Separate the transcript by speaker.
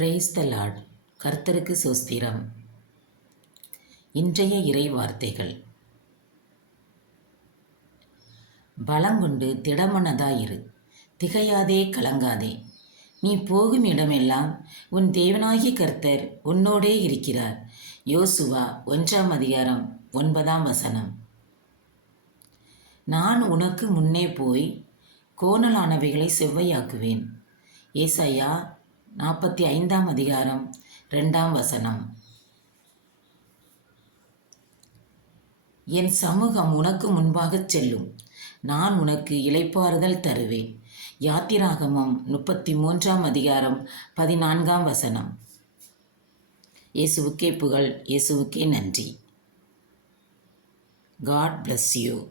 Speaker 1: Praise the Lord கர்த்தருக்கு சோஸ்திரம். இன்றைய இறை வார்த்தைகள். பலங்கொண்டு திடமனதாயிரு. திகையாதே கலங்காதே. நீ போகும் இடமெல்லாம் உன் தேவனாகி கர்த்தர் உன்னோடே இருக்கிறார். யோசுவா ஒன்றாம் அதிகாரம் ஒன்பதாம் வசனம். நான் உனக்கு முன்னே போய் கோணலானவைகளை செவ்வையாக்குவேன். ஏசாயா நாற்பத்தி ஐந்தாம் அதிகாரம் ரெண்டாம் வசனம். என் சமூகம் உனக்கு முன்பாகச் செல்லும். நான் உனக்கு இழைப்பாறுதல் தருவேன். யாத்திராகமம் முப்பத்தி மூன்றாம் அதிகாரம் பதினான்காம் வசனம். இயேசுவுக்கே புகழ் இயேசுவுக்கே நன்றி. God bless you